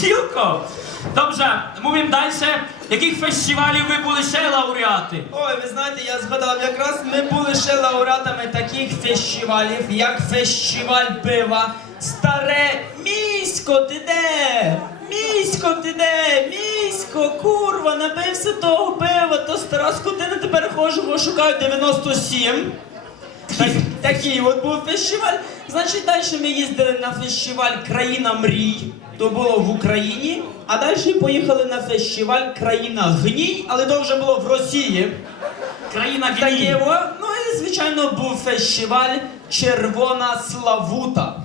Тілко. Dobrze, mówimy dalsze. Яких фестивалів ви були ще лауреати? Ой, ви знаєте, я згадав, якраз ми були ще лауреатами таких фестивалів, як фестиваль пива. Старе місько, ти де? Місько, ти де? Місько, курва, напився того пива, то стара скотина тепер хожу, шукаю 97. Так, такий от був фестиваль. Значить, далі ми їздили на фестиваль Країна мрій. То було в Україні. А далі поїхали на фестиваль Країна гній, але то вже було в Росії. Країна гній. Ну і звичайно був фестиваль Червона Славута.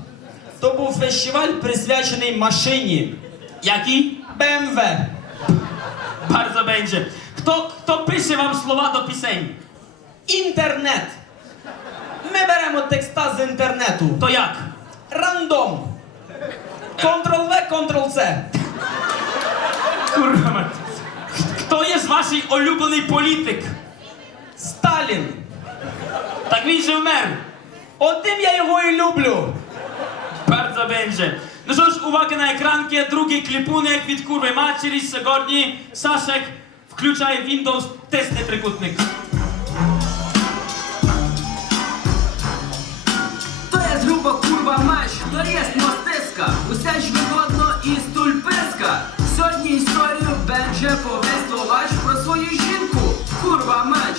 То був фестиваль присвячений машині Який? БМВ. Bardzo będzie. Kto, kto pisze wam słowa do pisań? Інтернет. Ми беремо текста з інтернету. To jak? Рандом. Ctrl-V, Ctrl-C. Kurwa mać. Kto jest wasz ulubiony polityk? Сталін. Tak mi, że mer. Отим я його і люблю. Bardzo będzie. No cóż, uwaga na ekrankie, drugi klipunek від kurwy матері сьогодні. Сашек, включай Windows тесний трикутник. To jest grupa kurwa mać, to jest історію będzie повествувач про свою жінку. Курва мач.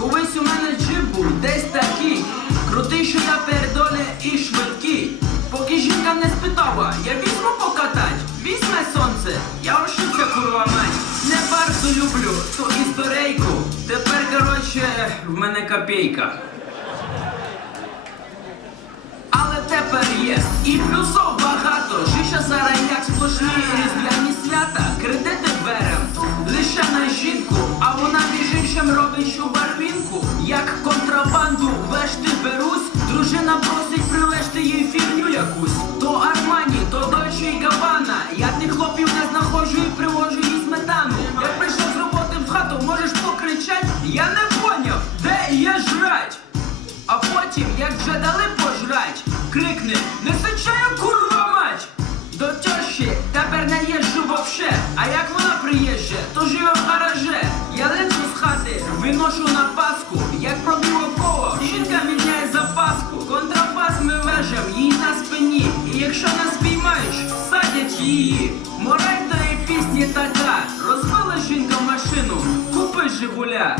Колись у мене джип був десь такий. Крутий, що на передолі і швидкий. Поки жінка не спитала, я візьму покатать. Візьме сонце, я ошибся, курва мать. Не bardzo люблю ту історейку. Тепер, коротше, в мене копійка. Але тепер є і плюсов багато. Жиша зараз як сплошні різдвяні іншим барвінку. Як контрабанду вешти берусь, дружина просить привезти їй фігню якусь. То Армані, то Дольче і Габана. Я тих хлопів не знаходжу і привожу їй сметану. Я прийшов з роботи в хату, можеш покричать? Я не поняв, де є жрать. А потім, як вже дали пожрать, крикне Не сичаю, курва мать! До тьощі тепер не їжджу вовше, а як вона приїжджа, то живе в гараже. Виношу на паску, як пробило коло, жінка міняє запаску. Контрабас ми вежем їй на спині. І якщо нас спіймаєш, садять її. Мораль тої пісні така. Розбила жінка машину, купи Жигуля.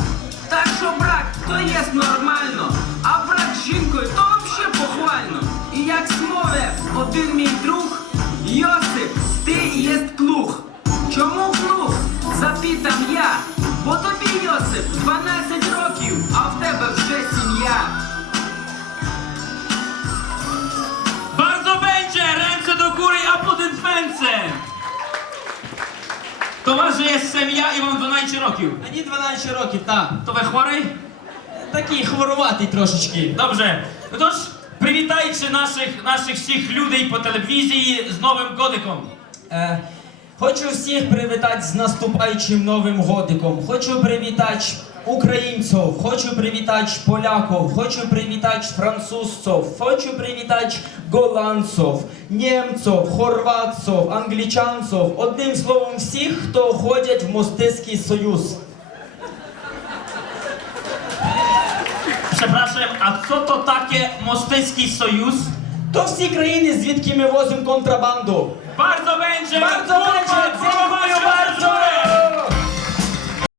Так що брак, то є нормально, а брак з жінкою то вообще похвально. І як смовив один мій друг, Йосип, ти єст плуг. Чому плуг? Запитам я, бо тобі, Йосип, 12 років, а в тебе вже сім'я. Bardzo będzie! Ręce do góry, a potem pęce! To was, że jestem ja i mam 12 років. Мені 12 років, так. To we chworej? Такий хворуватий трошечки. Dobrze. No toż привітайте наших, наших всіх людей по телевізії з Новим годиком. Е, хочу всіх привітати з наступаючим Новим годиком. Хочу привітати українців, хочу привітати поляків, хочу привітати французців, хочу привітати голландців, німців, хорватців, англічанців. Одним словом, всіх, хто ходять в Мостиський Союз. Przepraszam, a co to takie Mostycki Sojusz? То всі країни, звідки ми возимо контрабанду. Bardzo będzie! Bardzo będzie! Mario Bardzo!